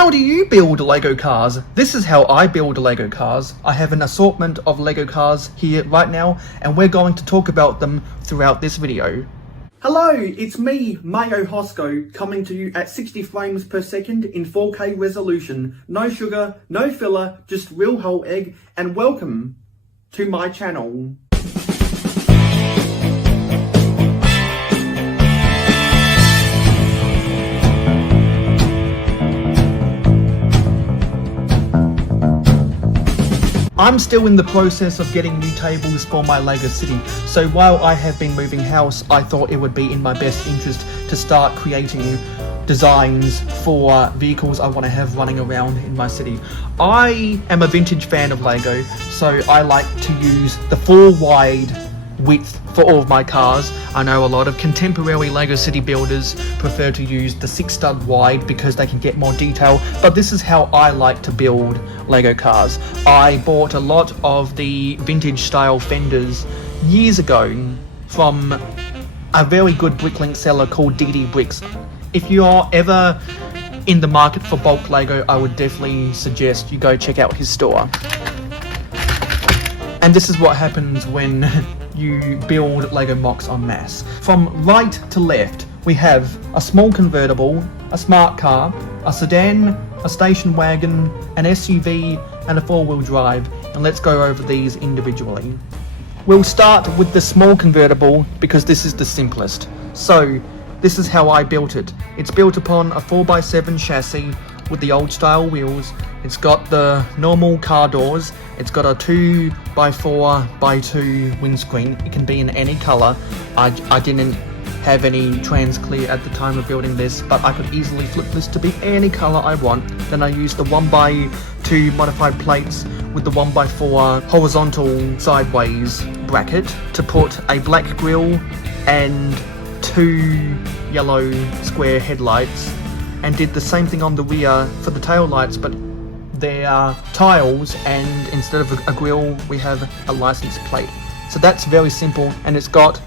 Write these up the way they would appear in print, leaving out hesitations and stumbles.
How do you build Lego cars? This is how I build Lego cars. I have an assortment of Lego cars here right now, and we're going to talk about them throughout this video. Hello, it's me, Mayo Hosko, coming to you at 60 frames per second in 4K resolution. No sugar, no filler, just real whole egg, and welcome to my channel. I'm still in the process of getting new tables for my Lego city, so while I have been moving house, I thought it would be in my best interest to start creating designs for vehicles I want to have running around in my city. I am a vintage fan of Lego, so I like to use the 4 wide width for all of my cars. I know a lot of contemporary Lego city builders prefer to use the 6 stud wide because they can get more detail, but this is how I like to build Lego cars. I bought a lot of the vintage style fenders years ago from a very good bricklink seller called DD Bricks. If you're ever in the market for bulk Lego, I would definitely suggest you go check out his store. And this is what happens when you build Lego MOCs en masse. From right to left, we have a small convertible, a smart car, a sedan, a station wagon, an SUV, and a 4-wheel drive, and let's go over these individually. We'll start with the small convertible because this is the simplest. So, this is how I built it. It's built upon a 4x7 chassis with the old style wheels. It's got the normal car doors. It's got a 2x4x2 windscreen. It can be in any color. I didn't have any trans clear at the time of building this, but I could easily flip this to be any color I want. Then I used the 1x2 modified plates with the 1x4 horizontal sideways bracket to put a black grille and 2 yellow square headlights, and did the same thing on the rear for the tail lights, but they're tiles, and instead of a grille we have a license plate. So that's very simple, and it's got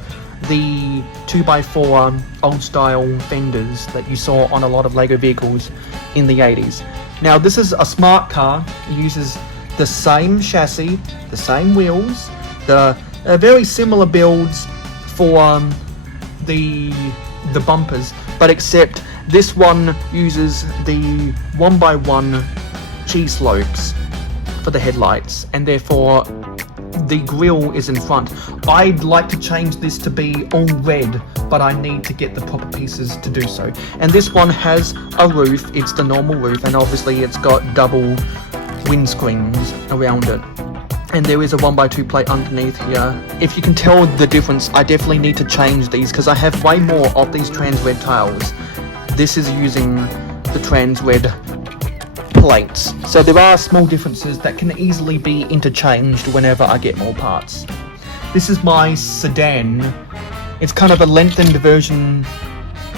the 2x4 old style fenders that you saw on a lot of Lego vehicles in the 80s. Now this is a smart car. It uses the same chassis, the same wheels, the very similar builds for the bumpers, but except this one uses the 1x1 cheese slopes for the headlights, and therefore the grille is in front. I'd like to change this to be all red, but I need to get the proper pieces to do so. And this one has a roof. It's the normal roof, and obviously it's got double windscreens around it. And there is a 1x2 plate underneath here. If you can tell the difference, I definitely need to change these because I have way more of these trans red tiles. This is using the trans red plates. So there are small differences that can easily be interchanged whenever I get more parts. This is my sedan. It's kind of a lengthened version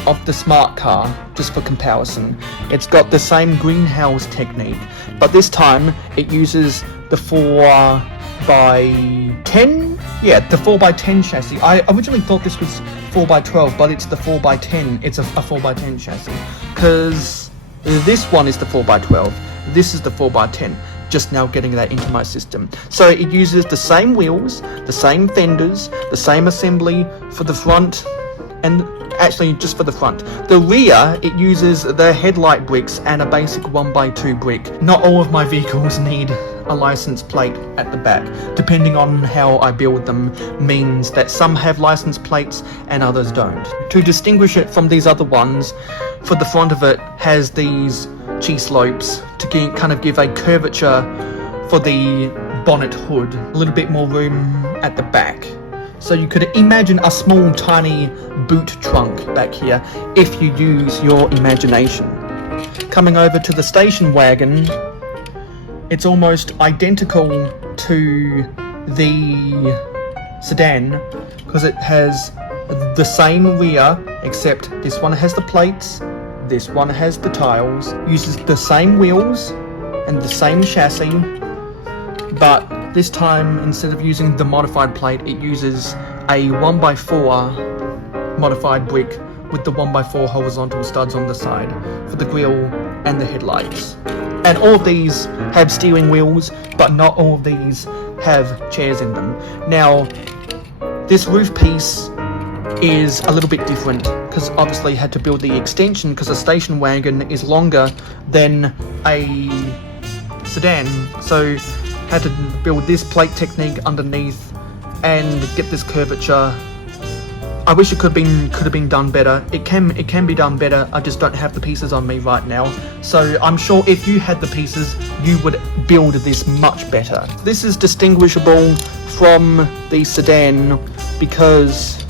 of the smart car, just for comparison. It's got the same greenhouse technique, but this time it uses the 4x10? Yeah, the 4x10 chassis. I originally thought this was 4x12, but it's the 4x10. It's a 4x10 chassis, because this one is the 4x12. This is the 4x10. Just now getting that into my system. So it uses the same wheels, the same fenders, the same assembly for the front, and actually just for the front. The rear, it uses the headlight bricks and a basic 1x2 brick. Not all of my vehicles need a license plate at the back. Depending on how I build them means that some have license plates and others don't. To distinguish it from these other ones, for the front of it has these cheese slopes to kind of give a curvature for the bonnet hood. A little bit more room at the back. So you could imagine a small tiny boot trunk back here if you use your imagination. Coming over to the station wagon, it's almost identical to the sedan because it has the same rear, except this one has the plates, this one has the tiles, uses the same wheels and the same chassis, but this time instead of using the modified plate, it uses a 1x4 modified brick with the 1x4 horizontal studs on the side for the grille and the headlights. And all of these have steering wheels, but not all of these have chairs in them. Now, this roof piece is a little bit different because obviously had to build the extension because a station wagon is longer than a sedan, so had to build this plate technique underneath and get this curvature. I wish it could have been done better. It can be done better. I just don't have the pieces on me right now. So I'm sure if you had the pieces, you would build this much better. This is distinguishable from the sedan because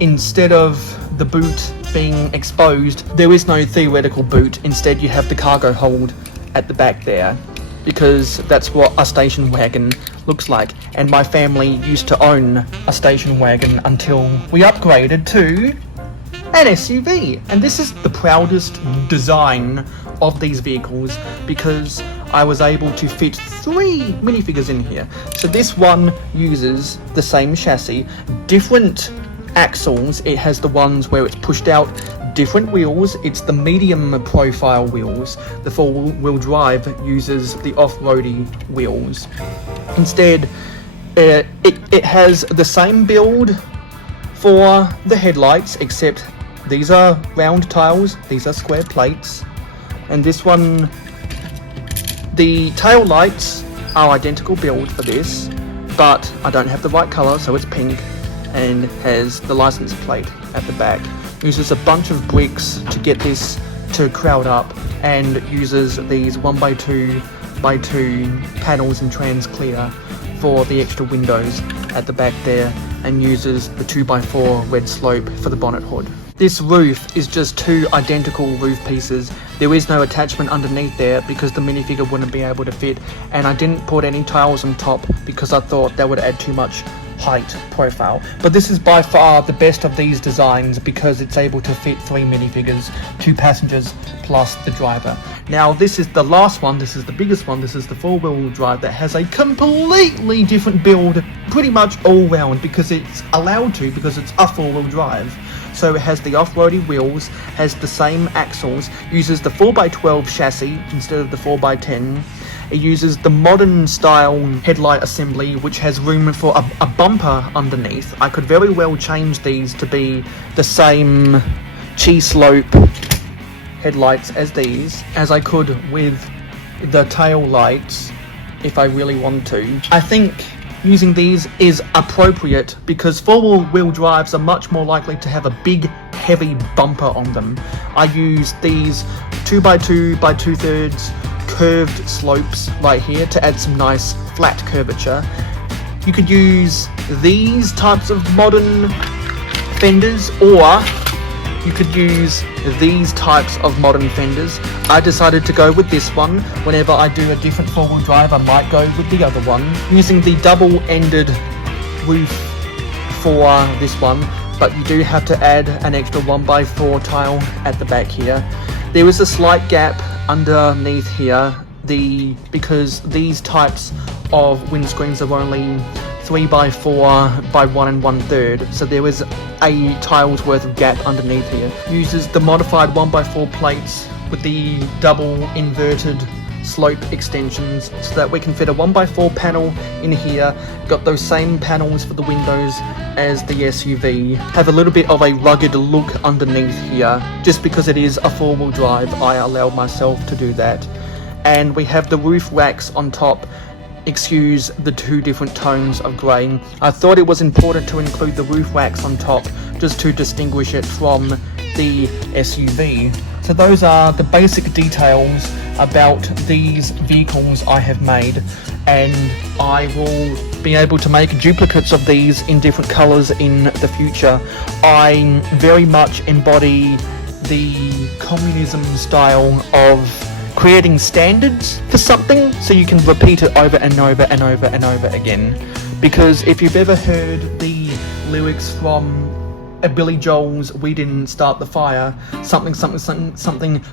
instead of the boot being exposed, there is no theoretical boot. Instead, you have the cargo hold at the back there, because that's what a station wagon looks like. And my family used to own a station wagon until we upgraded to an SUV. And this is the proudest design of these vehicles because I was able to fit 3 minifigures in here. So this one uses the same chassis, different axles. It has the ones where it's pushed out, different wheels. It's the medium profile wheels. The 4-wheel drive uses the off-roady wheels. Instead, it has the same build for the headlights, except these are round tiles, these are square plates, and this one, the tail lights are identical build for this, but I don't have the right colour, so it's pink and has the license plate at the back. Uses a bunch of bricks to get this to crowd up, and uses these 1x2x2 panels in trans clear for the extra windows at the back there, and uses the 2x4 red slope for the bonnet hood. This roof is just 2 identical roof pieces. There is no attachment underneath there because the minifigure wouldn't be able to fit, and I didn't put any tiles on top because I thought that would add too much height profile. But this is by far the best of these designs because it's able to fit 3 minifigures, 2 passengers plus the driver. Now this is the last one, this is the biggest one, this is the 4-wheel drive that has a completely different build pretty much all round because it's allowed to, because it's a 4-wheel drive. So it has the off-roady wheels, has the same axles, uses the 4x12 chassis instead of the 4x10. It uses the modern style headlight assembly, which has room for a bumper underneath. I could very well change these to be the same chi-slope headlights as these, as I could with the tail lights if I really want to. I think using these is appropriate because 4-wheel drives are much more likely to have a big, heavy bumper on them. I use these 2x2x2/3 curved slopes right here to add some nice flat curvature. You could use these types of modern fenders, or you could use these types of modern fenders. I decided to go with this one. Whenever I do a different 4-wheel drive, I might go with the other one. Using the double-ended roof for this one, but you do have to add an extra 1x4 tile at the back here. There is a slight gap underneath here, because these types of windscreens are only 3x4 by 1 1/3, so there is a tile's worth of gap underneath here. Uses the modified 1x4 plates with the double inverted slope extensions so that we can fit a 1x4 panel in here. Got those same panels for the windows as the SUV. Have a little bit of a rugged look underneath here. Just because it is a 4-wheel drive, I allowed myself to do that. And we have the roof racks on top. Excuse the 2 different tones of grey. I thought it was important to include the roof racks on top just to distinguish it from the SUV. So those are the basic details about these vehicles I have made, and I will be able to make duplicates of these in different colours in the future. I very much embody the communism style of creating standards for something so you can repeat it over and over and over and over again. Because if you've ever heard the lyrics from a Billy Joel's "We Didn't Start the Fire," something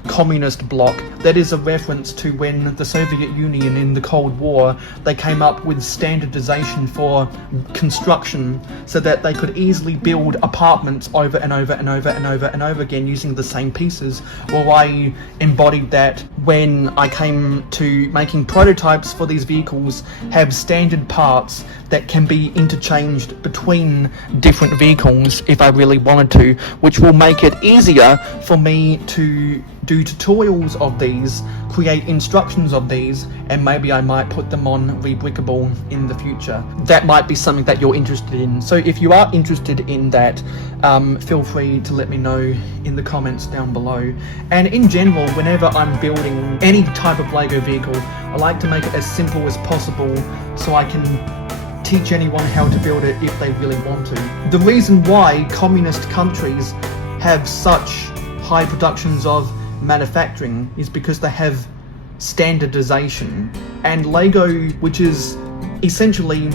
communist block. That is a reference to when the Soviet Union in the Cold War, they came up with standardization for construction so that they could easily build apartments over and over and over and over and over again using the same pieces. Well, I embodied that when I came to making prototypes for these vehicles, have standard parts that can be interchanged between different vehicles if I really wanted to, which will make it easier for me to do tutorials of these, create instructions of these, and maybe I might put them on Rebrickable in the future. That might be something that you're interested in. So if you are interested in that, feel free to let me know in the comments down below. And in general, whenever I'm building any type of Lego vehicle, I like to make it as simple as possible so I can teach anyone how to build it if they really want to. The reason why communist countries have such high productions of manufacturing is because they have standardization, and Lego, which is essentially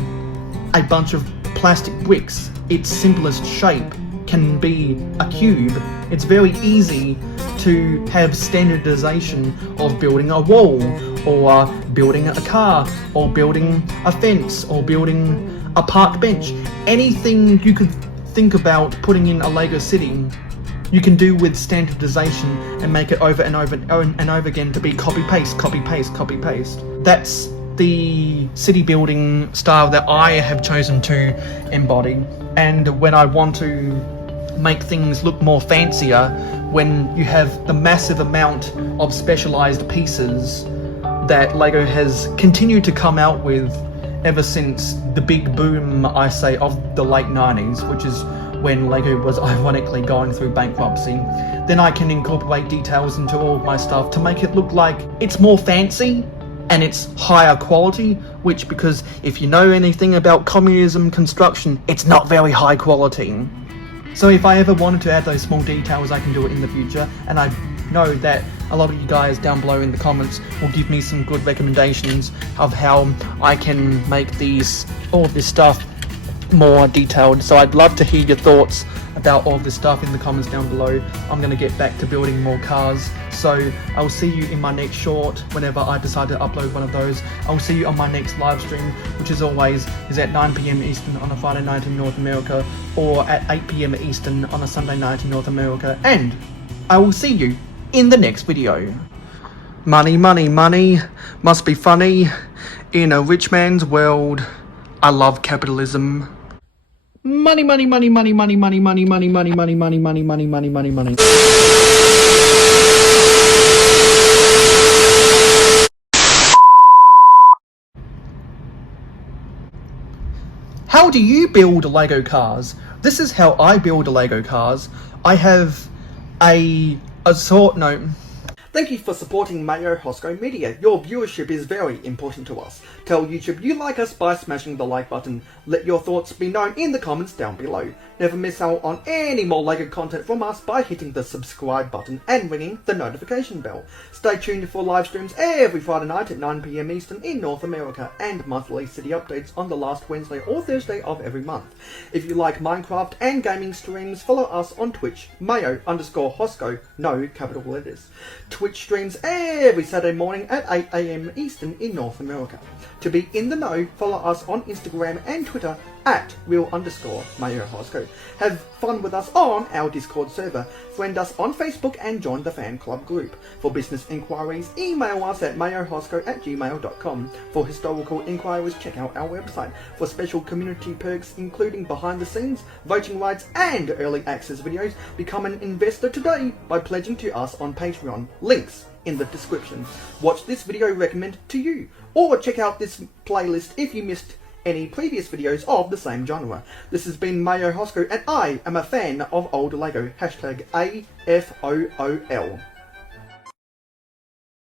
a bunch of plastic bricks, its simplest shape can be a cube. It's very easy to have standardization of building a wall, or building a car, or building a fence, or building a park bench. Anything you could think about putting in a Lego city, you can do with standardization and make it over and over and over again to be copy paste, copy paste, copy paste. That's the city building style that I have chosen to embody. And when I want to make things look more fancier, when you have the massive amount of specialized pieces that Lego has continued to come out with ever since the big boom, I say, of the late 90s, which is when Lego was ironically going through bankruptcy, then I can incorporate details into all of my stuff to make it look like it's more fancy and it's higher quality, which, because if you know anything about communism construction, it's not very high quality. So if I ever wanted to add those small details, I can do it in the future, and I know that a lot of you guys down below in the comments will give me some good recommendations of how I can make all of this stuff more detailed. So I'd love to hear your thoughts about all of this stuff in the comments down below. I'm going to get back to building more cars, so I'll see you in my next short whenever I decide to upload one of those. I'll see you on my next live stream, which as always is at 9 PM Eastern on a Friday night in North America, or at 8 PM Eastern on a Sunday night in North America, and I will see you in the next video. Money, money, money must be funny in a rich man's world. I love capitalism. Money, money, money, money, money, money, money, money, money, money, money, money, money, money, money, money. How do you build Lego cars? This is how I build Lego cars. I have Thank you for supporting Mayo Hosko Media. Your viewership is very important to us. Tell YouTube you like us by smashing the like button. Let your thoughts be known in the comments down below. Never miss out on any more Lego content from us by hitting the subscribe button and ringing the notification bell. Stay tuned for live streams every Friday night at 9 PM Eastern in North America, and monthly city updates on the last Wednesday or Thursday of every month. If you like Minecraft and gaming streams, follow us on Twitch, Mayo_Hosko, no capital letters. Twitch streams every Saturday morning at 8 AM Eastern in North America. To be in the know, follow us on Instagram and Twitter at real_mayohosko. Have fun with us on our Discord server. Friend us on Facebook and join the fan club group. For business inquiries, email us at mayohosko@gmail.com. For historical inquiries, check out our website. For special community perks, including behind the scenes, voting rights, and early access videos, become an investor today by pledging to us on Patreon. Links in the description. Watch this video recommended to you, or check out this playlist if you missed any previous videos of the same genre. This has been Mayo Hosko, and I am a fan of old Lego. #AFOOL.